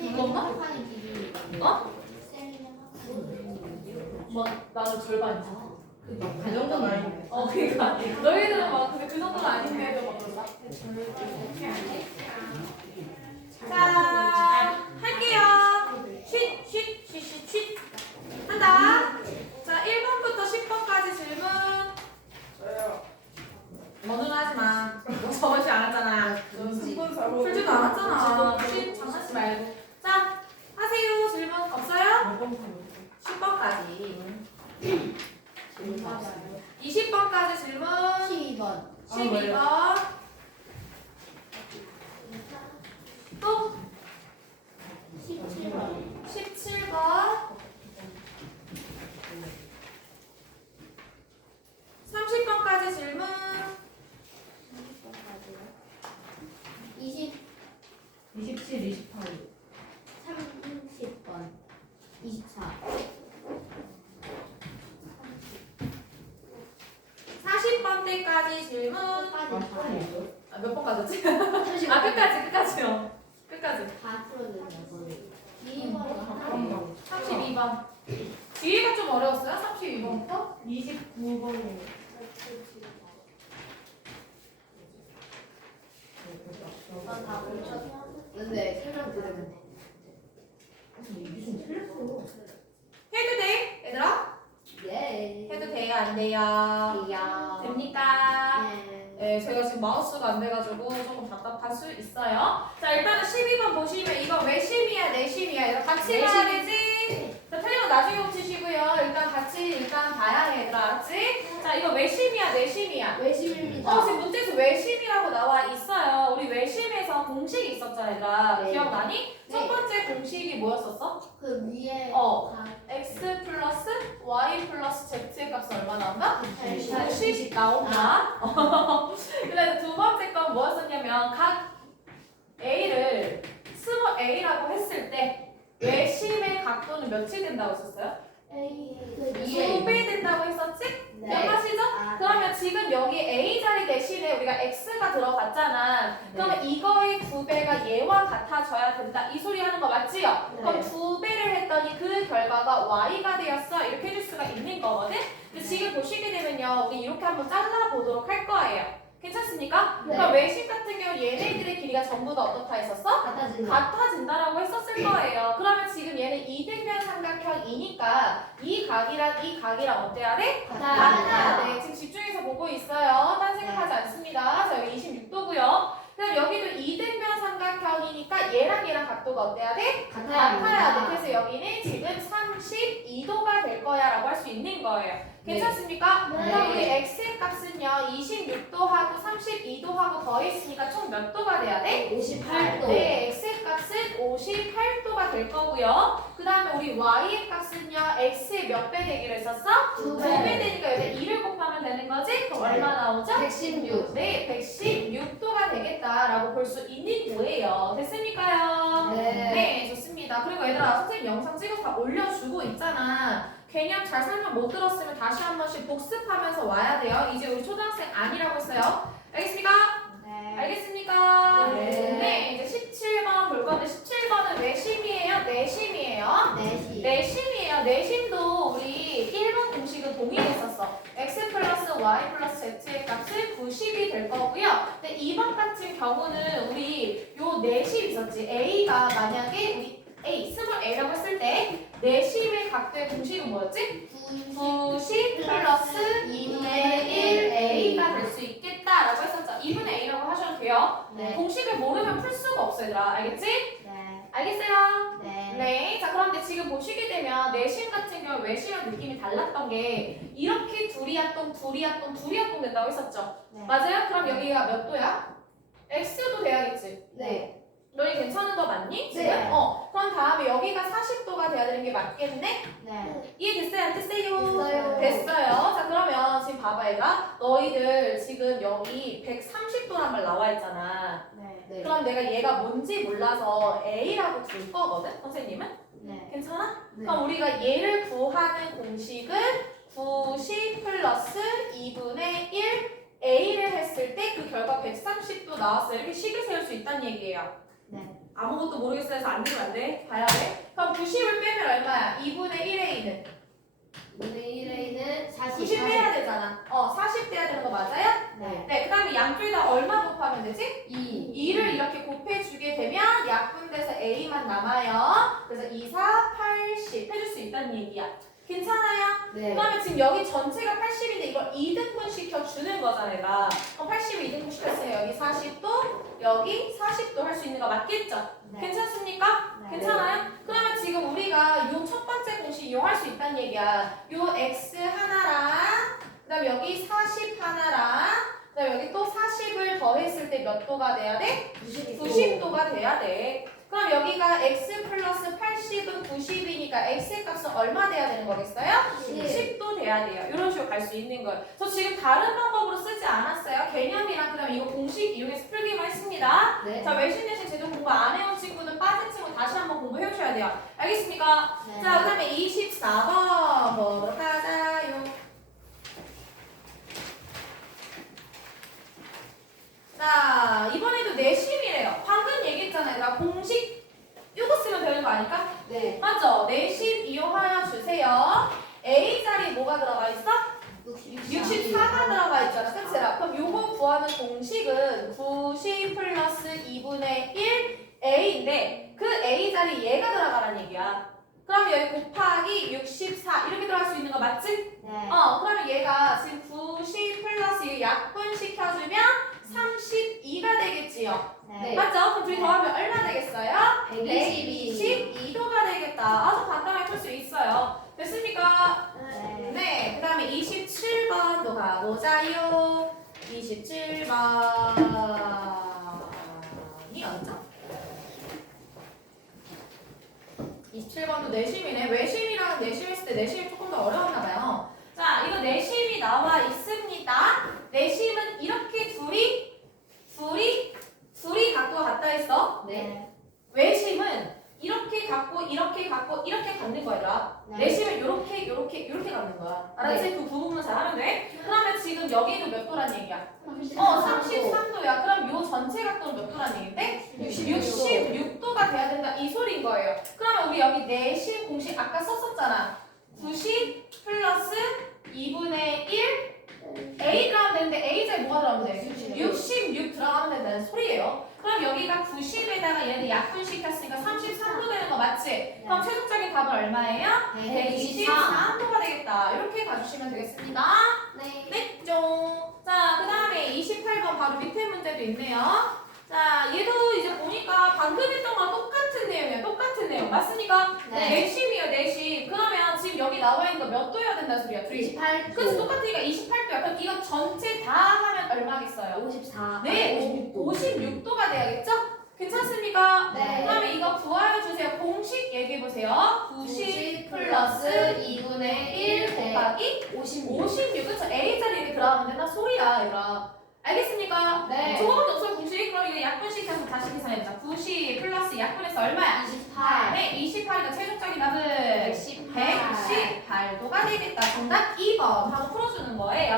이건가? 어? 뭐 나는 절반이잖아. 그 정도는 아닌데. 어 그러니까 너희들은 막 근데 그 정도는 아닌데도 막 그런다. 자 할게요. 쉿쉿쉿쉿쉿 한다. 자 1번부터 10번까지 질문. 뭐는 하지 마. 풀지도 않았잖아. 쉿 장난치 말고. 자 하세요 질문 없어요? 10번까지. 20번까지 질문. 12번 12번. 또 17번 17번. 30번까지 질문. 20 27, 28. 30번 24 40번 때까지 질문. 끝까지 아, 몇 번까지지? 아, 끝까지, 끝까지요. 끝까지. 다 풀어주는 2번 32번. 뒤에가 좀 어려웠어요? 32번부터? 29번에. 다 멈췄어 근데 설명 들으면 돼 이게 좀 틀렸어. 해도 돼? 얘들아? 예. 해도 돼요? 안 돼요? 이야. 됩니까? 예. 네, 제가 지금 마우스가 안 돼가지고 조금 답답할 수 있어요. 자, 일단은 12번 보시면 이거 왜 심이야, 내 심이야? 이거 같이 심. 되지? 자, 거 나중에 고치시고요. 일단 같이 일단 봐야 해, 얘들아. 알았지? 자, 이거 왜 심이야, 내 심이야? 외심입니다. 어, 지금 문제에서 외심이라고 나와 있어요. 우리 외심에서 공식이 있었잖아, 얘들아. 네. 기억나니? 네. 첫 번째 공식이 뭐였었어? 그 위에 어. 다 x 플러스 y 플러스 z의 값은 얼마 나온다? 80. 90 나온다. 그래서 두 번째 건 뭐였었냐면 각 A를 스몰 A라고 했을 때 외심의 각도는 몇이 된다고 했었어요? 그두 위에 배 된다고 했었지? 네. 기억하시죠? 아, 그러면 지금 여기 A 자리 대신에 우리가 X가 들어갔잖아. 그러면 이거의 두 배가 얘와 같아져야 된다. 이 소리 하는 거 맞지요? 네. 그럼 두 배를 했더니 그 결과가 Y가 되었어. 이렇게 해줄 수가 있는 거거든. 근데 지금 보시게 되면요. 우리 이렇게 한번 잘라 보도록 할 거예요. 괜찮습니까? 네. 그럼 외식 같은 경우 얘네들의 길이가 전부 다 어떻다 했었어? 같아진다. 같아진다라고 했었을 거예요. 그러면 지금 얘는 이등변 삼각형이니까 이 각이랑 이 각이랑 어때야 돼? 같아야 돼. 지금 집중해서 보고 있어요. 딴 생각하지 않습니다. 자, 여기 26도고요. 그럼 여기도 이등변 삼각형이니까 얘랑 얘랑 각도가 어때야 돼? 같아야 돼. 그래서 여기는 지금 32도가 될 거야 라고 할 수 있는 거예요. 괜찮습니까? 네. 그럼 우리 x의 값은요 26도하고 32도하고 더했으니까 총 몇 도가 돼야 돼? 58도. 네, x의 값은 58도가 될 거고요. 그 다음에 우리 y의 값은요 x의 몇 배 되기로 했었어? 두두 배. 배 되니까 여기 2를 곱하면 되는 거지? 그럼 네. 얼마 나오죠? 116. 네, 116도가 되겠다라고 볼 수 있는 거예요. 됐습니까요? 네. 네, 좋습니다. 그리고 얘들아, 선생님 영상 찍어서 다 올려주고 있잖아. 개념 잘 설명 못 들었으면 다시 한 번씩 복습하면서 와야 돼요. 이제 우리 초등학생 아니라고 했어요. 알겠습니까? 네. 알겠습니까? 네. 이제 17번 볼 건데 17번은 외심이에요? 내심이에요? 내시. 내심이에요. 내심도 우리 1번 공식은 동일했었어. x 플러스 y 플러스 z의 값은 90이 될 거고요. 근데 2번 같은 경우는 우리 요 내심 있었지. a가 만약에 우리 a, 스몰 a라고 했을 때 각도의 공식은 뭐였지? 90 플러스 2분의 1 a가 될 수 있겠다라고 했었죠. 2분의 a라고 하셔도 돼요. 네. 공식을 모르면 풀 수가 없어 얘들아. 알겠지? 네. 알겠어요? 네. 네. 자, 그런데 지금 보시게 되면 내심 같은 경우 외심과 느낌이 달랐던 게 이렇게 둘이 합동, 둘이 합동, 둘이 합동 된다고 했었죠. 네. 맞아요? 그럼 여기가 몇 도야? x도 돼야겠지. 네. 너희 괜찮은 거 맞니? 지금? 네. 어. 그럼 다음에 여기가 40도가 돼야 되는 게 맞겠네? 네. 이해됐어요? 안 됐어요? 됐어요. 됐어요. 자, 그러면 지금 봐봐, 얘가. 너희들 지금 여기 130도란 말 나와 있잖아. 네. 네. 그럼 내가 얘가 뭔지 몰라서 A라고 둘 거거든? 선생님은? 네. 괜찮아? 네. 그럼 우리가 얘를 구하는 공식은 90 플러스 2분의 1 A를 했을 때 그 결과 130도 나왔어요. 이렇게 식을 세울 수 있다는 얘기예요. 네. 아무것도 모르겠어 해서 안 되면 안 돼. 봐야 돼. 그럼 90을 빼면 얼마야? 2분의 1의 2는? 2분의 1A는 40. 90 빼야 되잖아. 어, 40 빼야 되는 거 맞아요? 네. 네, 그 다음에 양쪽에 다 얼마 곱하면 되지? 2. 2를 이렇게 곱해주게 되면 약분돼서 A만 남아요. 그래서 2, 4, 80 해줄 수 있다는 얘기야. 괜찮아요? 네. 그러면 지금 여기 전체가 80인데 이걸 2등분 시켜 주는 거잖아, 내가. 그럼 80을 2등분 시켰으니까 여기 40도, 여기 40도 할 수 있는 거 맞겠죠? 네. 괜찮습니까? 네. 괜찮아요? 그러면 지금 우리가 요 첫 번째 공식 이용할 수 있다는 얘기야. 요 x 하나랑 그다음 여기 40 하나랑 그다음 여기 또 40을 더했을 때 몇 도가 돼야 돼? 90도가 돼야 돼. 그럼 여기가 x 플러스 80은 90이니까 x의 값은 얼마 돼야 되는 거겠어요? 10 도 돼야 돼요. 이런 식으로 갈 수 있는 거예요. 저 지금 다른 방법으로 쓰지 않았어요. 개념이랑 그다음 이거 공식 이용해서 풀기만 했습니다. 네. 자, 외신 대신 제도 공부 안 해온 친구는 빠진 친구 다시 한번 공부해 주셔야 돼요. 알겠습니까? 네. 자, 그 다음에 24번 보도록 하자요. 자, 이번에도 내심이래요. 방금 얘기했잖아요. 나 공식 이거 아닐까? 네. 맞죠? 내심 이용하여 주세요. A자리 뭐가 들어가 있어? 64가 들어가 있잖아. 그치? 그럼 요거 구하는 공식은 90 플러스 2분의 1 A인데 그 A 자리 얘가 들어가라는 얘기야. 그럼 여기 곱하기 64 이렇게 들어갈 수 있는 거 맞지? 네. 어, 그러면 얘가 지금 90 플러스 이 약분 시켜주면 32가 되겠지요. 네. 맞죠? 그럼 둘이 더하면 얼마 되겠어요? 122. 122도가 되겠다. 아주 간단하게 풀 수 있어요. 됐습니까? 네. 네, 그 다음에 27번도 가보자요. 27번이 어디죠? 27번도 내심이네. 외심이랑 내심 했을 때 내심이 조금 더 어려웠나 봐요. 자, 이거 내심이 나와 있습니다. 내심은 이렇게 둘이, 둘이, 둘이 갖고 갔다 했어. 네. 외심은 이렇게 갖고, 이렇게 갖고, 거야. 네. 내심은 이렇게 이렇게 이렇게 가는 거야. 알았지? 그 부분만 잘하면 돼. 그러면 지금 여기도 몇 도란 얘기야? 어, 33도야. 그럼 요 전체 각도는 몇 도란 얘긴데? 66도 가 돼야 된다. 이 소리인 거예요. 그러면 우리 여기 내심 공식 아까 썼었잖아. 90 플러스 2분의 1 A 들어가면 되는데 A 자에 뭐가 들어가면 돼? 66 들어가면 된다는 소리예요. 그럼 여기가 90에다가 얘네들 약분시켰으니까 33도 되는 거 맞지? 그럼 최종적인 답은 얼마예요? 124도가 되겠다. 이렇게 가주시면 되겠습니다. 네. 네, 쫑. 자, 그 다음에 28번 바로 밑에 문제도 있네요. 자, 얘도 이제 보니까 방금 했던 거랑 똑같은 내용이에요. 똑같은 내용. 맞습니까? 네. 내심이에요, 내심. 그러면 지금 여기 나와 있는 거 몇 도여야 된다 소리야? 둘이. 28. 그치, 똑같으니까 28도야. 그럼 이거 전체 다 하면 얼마겠어요? 54. 네, 56도가 돼야겠죠? 괜찮습니까? 네. 그러면 이거 구하여 주세요. 공식 얘기해 보세요. 90 플러스 2분의 1 곱하기 56. 56. 그쵸? A자리 이렇게 들어가면 된다 소리야, 얘들아. 알겠습니까? 네. 저거밖에 없어요, 공식. 그럼 이거 약분시켜서 다시 계산해보자. 90 플러스 약분해서 얼마야? 28. 네, 28이니까 최종적인 답은 118. 118도가 되겠다. 정답 2번 하고 풀어주는 거예요.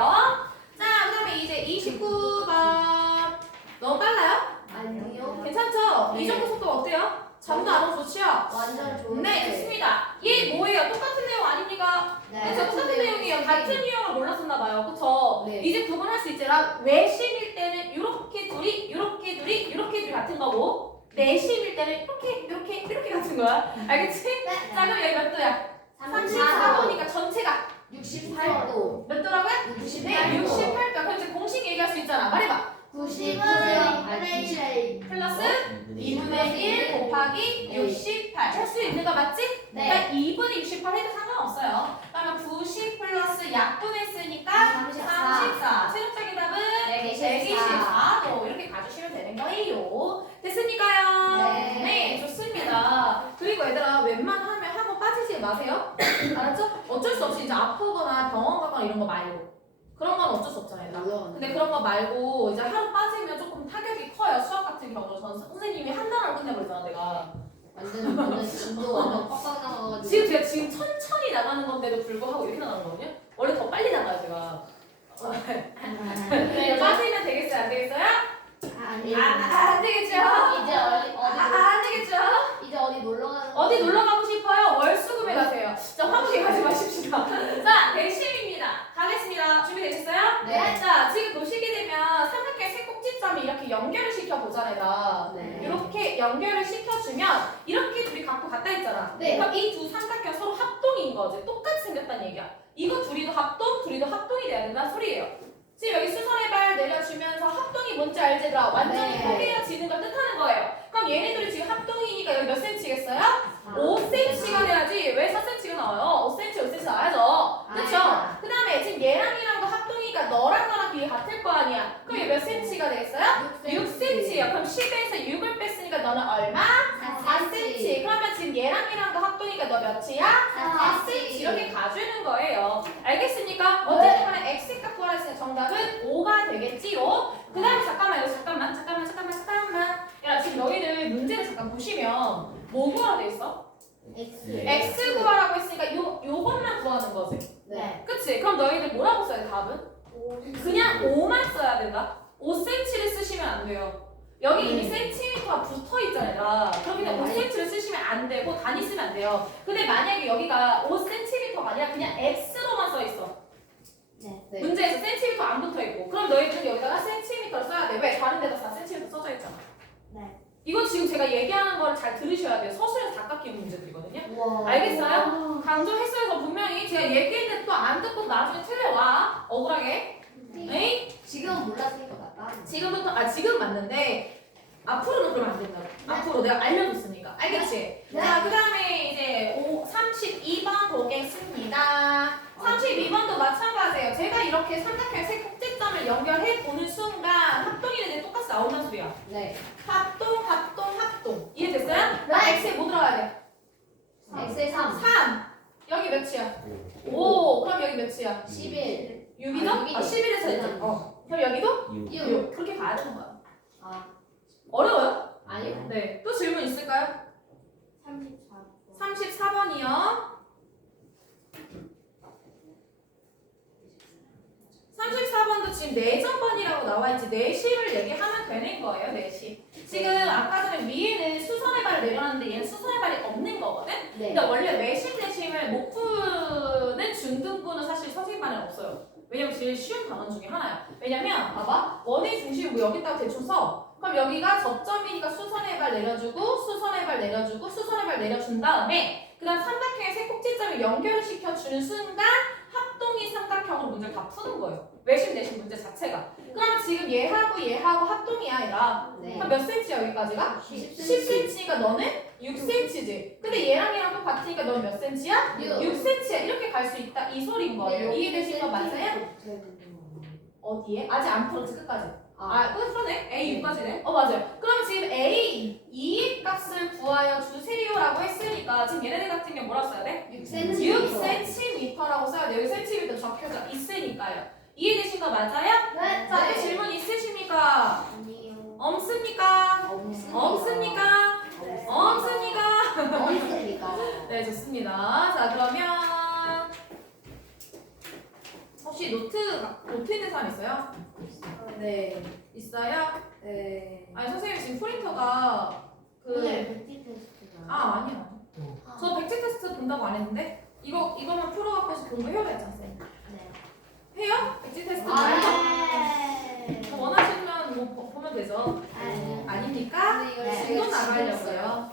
자, 그 다음에 이제 29번. 너무 빨라요? 아니요. 괜찮죠? 네. 이 정도 속도 어때요? 잠도 안 오고 좋지요? 완전 좋은데. 네, 좋습니다. 얘 뭐예요? 똑같은 내용 아닙니까? 네. 그쵸? 똑같은 내용이에요. 같은 유형을 몰랐었나 봐요. 그쵸? 네. 이제 구분 할 수 있지라 외심일 때는 이렇게 둘이, 이렇게 둘이, 이렇게 둘이 같은 거고 내심일 때는 이렇게, 이렇게, 이렇게 같은 거야. 알겠지? 네. 자, 그럼 여기 몇 도야? 34도니까 전체가 68도. 몇 도라고요? 68도. 네, 68도. 그럼 이제 공식 얘기할 수 있잖아. 말해봐. 90. 아니, 90. 플러스 2분의 1 곱하기 68. 할 수 있는 거 맞지? 네. 그러니까 2분의 68 해도 상관없어요. 그러면 90 플러스 약분했으니까 34. 34. 최종적인 답은 네, 124도. 이렇게 가주시면 되는 거예요. 됐습니까요? 네. 좋습니다. 그리고 얘들아, 웬만하면 하고 빠지지 마세요. 알았죠? 어쩔 수 없이 이제 아프거나 병원 가거나 이런 거 말고. 그런 건 어쩔 수 없잖아요. 얘들아. 근데 그런 거 말고 이제 하루 빠지면 조금 타격이 커요. 수학 같은 경우는 전 선생님이 한 단어로 끝내버리잖아, 내가. 완전 완전 진도 완전 지금 제가 지금 천천히 나가는 건데도 불구하고 이렇게 나가는 거거든요. 원래 더 빨리 나가요, 제가. 어, 네, 빠지면 되겠어요? 안 되겠어요? 아니. 아, 아, 안 되겠죠? 이제 어디 아, 어디 아, 안 되겠죠? 놀- 이제 어디 놀러 가는 어디? 놀러 가고 싶어요? 월수금에 가세요. 자, 화목에 가지 마십시다. 자, 대심입니다. 가겠습니다. 준비되셨어요? 네. 자, 지금 보시게 되면 삼각형 세 꼭지점이 이렇게 연결을 시켜 보잖아요. 네. 이렇게 연결을 시켜주면 이렇게 갔다 했잖아. 네. 그럼 이 두 삼각형 서로 합동인 거지. 똑같이 생겼다는 얘기야. 이거 둘이도 합동, 둘이도 합동이 돼야 된다는 소리예요. 지금 여기 수선의 발 내려주면서 합동이 뭔지 알지? 얘들아? 완전히 네. 포개어지는 걸 뜻하는 거예요. 그럼 얘네들이 지금 합동이니까 여기 몇 센치겠어요? 아. 5cm가 돼야지 왜 4cm가 나와요? 5cm, 5cm 나와야죠. 그쵸? 아. 그 다음에 지금 얘랑이랑도 합동이니까 너랑 너랑 비례 같을 거 아니야. 그럼 얘몇 cm가 되겠어요? 6cm야. 그럼 10에서 6을 뺐으니까 너는 얼마? 4cm. 그러면 지금 얘랑이랑도 합동이니까 너 몇이야? 4cm. 이렇게 가주는 거예요. 알겠습니까? 어쨌든 간에 x값 구하랬으니까 정답은 5가 되겠지요. 그 다음에 잠깐만요. 잠깐만, 잠깐만, 잠깐만, 잠깐만. 야, 지금 너희들 문제를 잠깐 보시면 뭐 구하라 돼 있어? X. x 구하라고 했으니까 요, 요것만 구하는 거지. 네. 그치? 그럼 너희들 뭐라고 써야 돼, 답은? 그냥 5만 써야 된다. 5cm를 쓰시면 안 돼요. 여기 이미 센티미터가 붙어 있잖아요. 그럼 그냥 5cm를 쓰시면 안 되고 단위 쓰면 안 돼요. 근데 만약에 여기가 5cm가 아니라 그냥 x로만 써 있어. 네. 문제에서 센티미터 안 붙어 있고. 그럼 너희들은 여기다가 센티미터를 써야 돼. 왜? 다른 데다 4cm 써져 있잖아. 네. 이거 지금 제가 얘기하는 거를 잘 들으셔야 돼요. 서술에서 다 깎이는 문제들이거든요. 우와. 알겠어요? 강조했어요. 분명히 제가 얘기했는데 또 안 듣고 나중에 틀려와. 억울하게. 에이? 지금은 몰랐으니까. 지금부터 아 지금 맞는데 앞으로는 그러면 안 된다고. 앞으로 내가 알려줬으니까. 알겠지? 네. 자, 그다음에 이제 오, 32번 보겠습니다. 32번도 마찬가지예요. 제가 이렇게 삼각형 세 꼭지점을 연결해 보는 순간 합동이 되는데 똑같이 나온다는 소리야. 네. 합동, 합동, 합동. 이해됐어요? 네. x에 뭐 들어가야 돼? X의 3. 3. 여기 몇이야? 5. 그럼 여기 몇이야? 11. 6이죠? 아, 아, 육이죠. 11에서 했죠. 어. 그럼 여기도? 6. 6. 그렇게 가야 되는 거야. 아. 어려워요? 아니요. 네. 또 질문 있을까요? 34. 34번이요. 34번도 지금 내전번이라고 나와 있지 내시를 얘기하면 되는 거예요, 내시. 지금 아까 전에 위에는 수선의 발을 내려놨는데 얘는 수선의 발이 없는 거거든? 네. 근데 원래 외심 내심을 못푸는 중등부는 사실 선생님만은 없어요. 왜냐면 단원 중에 하나야. 왜냐면 봐봐 원의 중심을 뭐 여기다가 대충 써. 그럼 여기가 접점이니까 수선의 발 내려주고 수선의 발 내려주고 수선의 발 내려준 다음에 그다음 삼각형의 세 꼭지점을 연결을 시켜주는 순간 합동이 삼각형으로 문제를 다 푸는 거예요. 외심 내심 문제 자체가. 그러면 지금 얘하고 얘하고 합동이야 얘가. 네. 그럼 몇 cm야 여기까지가? 10cm니까 너는 6cm지. 근데 얘랑 얘랑 똑같으니까 너는 몇 cm야? 6cm야. 이렇게 갈 수 있다. 이 소리인 거예요. 이해되신 거 맞아요? 어디에? 아직 안 풀었지 끝까지. 아. 아, 끝 그러네. A 6까지네. 어 맞아요. 그럼 지금 A 2의 값을 구하여 주세요라고 했으니까 지금 얘네들 같은 경우 뭐라고 써야 돼? 6cm. 6cm라고 써야 돼. 여기 cm 적혀져 있으니까요. 이해되신 거 맞아요? 네. 자, 또 질문 있으십니까? 아니요. 없습니까? 없습니까? 없습니까? 없습니까? 네, 좋습니다. 자, 그러면 혹시 노트 노트 있는 사람 있어요? 네. 있어요? 네. 아니 선생님 지금 프린터가 그 오늘 백지 테스트가. 아 아니요. 저 백지 테스트 본다고 안 했는데 이거 이거만 풀어갖고서 공부해야 되잖아 선생님. 네. 해요? 백지 테스트 아, 아, 네. 원하시면 뭐 보- 보면 되죠. 네. 아닙니까? 근데 이걸 네. 진도 나가려고요.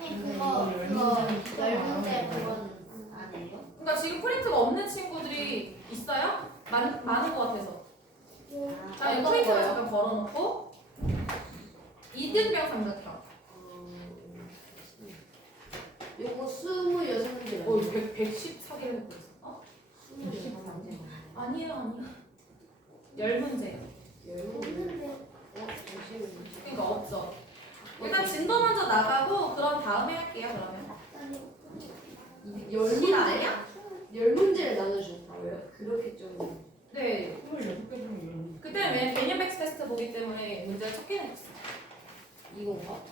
네, 그거 그거 넓은데 그건 안 해요? 그러니까 지금 프린트가 없는 친구들이 있어요? 많, 많은 것 같아서. 자, 이 어떤 프린트를 거요? 잠깐 걸어놓고 이등병 삼각형. 요거 스물여섯 문제 어, 100, 114개를 했고 있어. 어? 스물여섯 문제. 아니에요, 아니에요. 열 문제. 열문제. 어. 그러니까 없죠. 일단 진도 먼저 나가고 그런 다음에 할게요, 그러면. 열 아니야? 열 문제를 나눠준다고요? 그렇게 좀. 네. 26개 중에 그때는 왜냐면 개념 백스 테스트 보기 때문에 문제를 첫 개는 했어. 이건가?